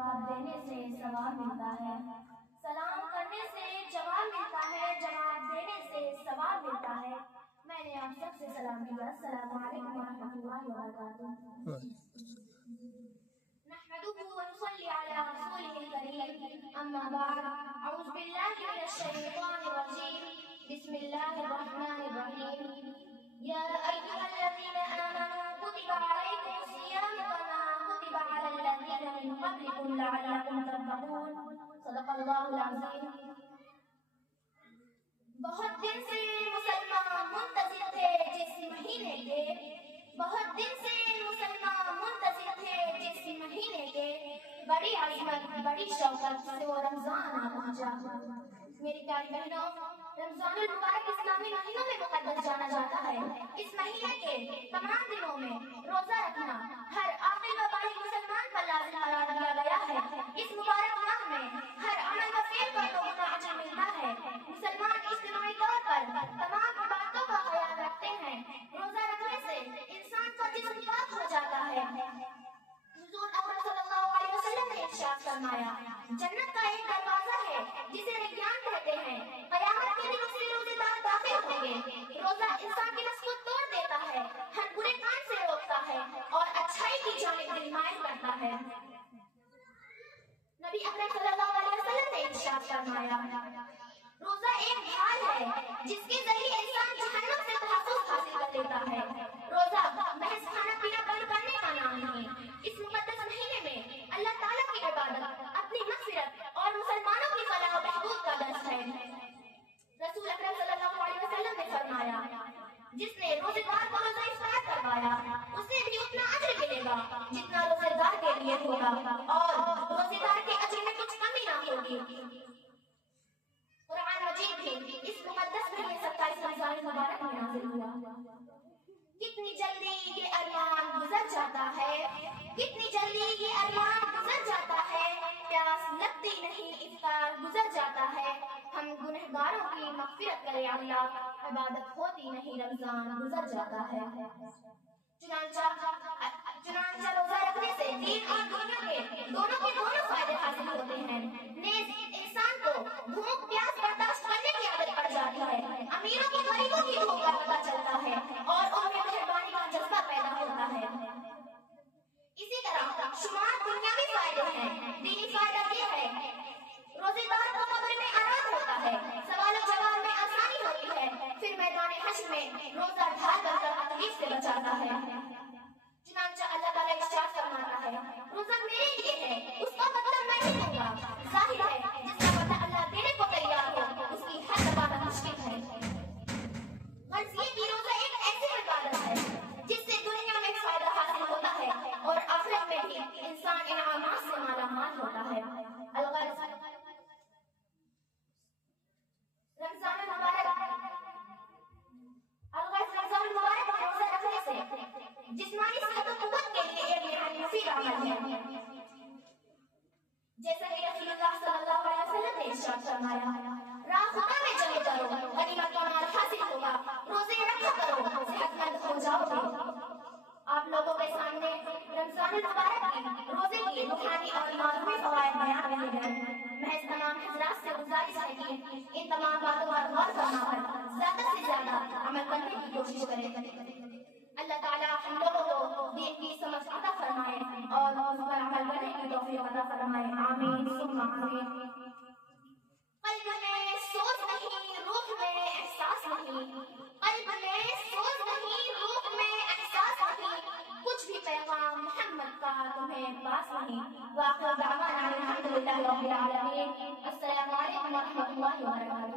جواب دینے سے ثواب ملتا ہے، سلام کرنے سے جواب ملتا ہے، جواب دینے سے ثواب ملتا ہے۔ میں نے آپ سب سے سلام کیا۔ السلام علیکم ورحمۃ اللہ وبرکاتہ۔ نحمده ونصلي على رسوله الكريم، أما بعد، أعوذ بالله من الشيطان الرجيم، بسم الله الرحمن الرحيم۔ يا أيها الذين آمنوا كتب عليكم الصيام كما كتب على الذين من قبلكم لعلكم تتقون، صدق الله العظيم۔ بہت دن سے مسلمان منتظر تھے جس مہینے کے، بہت دن سے مسلمان منتظر تھے جس مہینے کے، بڑی عظمت بڑی شوقت سے وہ رمضان آ پہنچا۔ میری پیاری بہنوں، رمضان المبارک اسلامی مہینوں میں مقدس جانا جاتا ہے۔ اس مہینے کے تمام دنوں میں روزہ رکھنا ہر عاقل و بالغ مسلمان پر لازم قرار دیا گیا ہے۔ اس مبارک ماہ میں ہر عمل و فعل پر دوگنا اجر ملتا ہے۔ مسلمان اجتماعی طور پر تمام عبادتوں کا خیال رکھتے ہیں۔ روزہ رکھنے سے انسان کا جسم پاک ہو جاتا ہے۔ حضور اکرم صلی اللہ علیہ وسلم نے ارشاد فرمایا، جنت کا ایک دروازہ ہے جسے ریان کہتے ہیں، قیامت کے دن اس میں روزے دار داخل ہوں گے۔ روزہ انسان کے نفس کو توڑ دیتا ہے، ہر برے کام سے روکتا ہے اور اچھائی کی جانب دل مائل کرتا ہے۔ نبی اکرم صلی اللہ علیہ وسلم نے ارشاد فرمایا، روزہ ایک ڈھال ہے جس کے ذریعے انسان جہنم سے تحفظ حاصل کر لیتا ہے۔ روزہ محض کھانا پینا بند کرنے کا نام نہیں، اس مقدس مہینے میں اللہ تعالیٰ کی عبادت، اپنی مغفرت اور مسلمانوں کی فلاح و بہبود کا درس ہے۔ رسول اکرم صلی اللہ علیہ وسلم نے فرمایا، جس نے روزے دار کو روزہ افطار کروایا اسے بھی اتنا اجر ملے گا جتنا روزے دار کے لیے ہوگا، اور روزے دار کے اجر میں کچھ کمی نہ ہوگی۔ قرآن مجید بھی اس مقدس مہینے 27 رمضان المبارک میں نازل ہوا۔ کتنی جلدی یہ ارمان گزر جاتا ہے، کتنی جلدی یہ ارمان گزر جاتا ہے، پیاس لگتی نہیں افطار گزر جاتا ہے۔ ہم گنہگاروں کی مغفرت کرے اللہ، عبادت ہوتی نہیں رمضان گزر جاتا ہے۔ چنانچہ روزہ رکھنے سے دین اور دنیا کے دونوں فائدے حاصل ہوتے ہیں۔ نیز انسان کو بھوک پیاس برداشت کرنے کی عادت پڑ جاتی ہے، امیروں کو غریبوں کی بھوک کا پتہ چلتا ہے اور ان میں مہربانی کا جذبہ پیدا ہوتا ہے۔ اسی طرح شمار دنیاوی فائدے ہیں۔ دینی فائدہ یہ ہے، روزے دار کو قبر میں آرام ہوتا ہے، سوال و جواب میں آسانی ہوتی ہے، پھر میدان حشر میں روزہ ڈھال کر تکلیف سے بچاتا ہے۔ چنانچہ اللہ تعالیٰ ارشاد فرماتا ہے، روزہ میرے لیے ہے، اس کا بدلہ میں ہی دوں گا۔ ظاہر ہے جس کا بدلہ اللہ دینے کو تیار ہو اس کی حد دبانا مشکل ہے۔ غرض یہ کہ روزہ ایک ایسی عبادت ہے جس سے دنیا میں فائدہ حاصل ہوتا ہے اور آخرت میں بھی انسان انعامات سے مالا مال ہوتا ہے۔ الغرض رمضان المبارک میں روزہ رکھنے سے جسمانی صحت و قوت کے لیے ایک نہایت مفید عمل ہے۔ جیسا کہ رسول اللہ صلی اللہ علیہ وسلم نے ارشاد فرمایا، راہ خدا میں جنگ کرو، غنیمت کا مال حاصل ہوگا، روزے رکھا کرو، صحت مند ہو جاؤ گے۔ آپ لوگوں کے سامنے رمضان المبارک کی روزے کی روحانی اور معنوی فوائد بیان کیے گئے۔ محض تمام حضرات سے گزارش ہے کہ ان تمام باتوں پر غور فرما کر زیادہ سے زیادہ عمل کرنے کی کوشش کریں۔ اللہ تعالیٰ ہم لوگوں کو دین کی سمجھ عطا فرمائے اور اس پر عمل کرنے کی توفیق عطا فرمائے، آمین ثم آمین۔ قلب میں سوز نہیں، روح میں احساس نہیں، قلب میں سوز نہیں، روح میں احساس نہیں، کچھ بھی پیغام محمد کا تمہیں پاس نہیں۔ وآخر دعوانا الحمدللہ رب العالمین۔ السلام علیکم ورحمۃ اللہ وبرکاتہ۔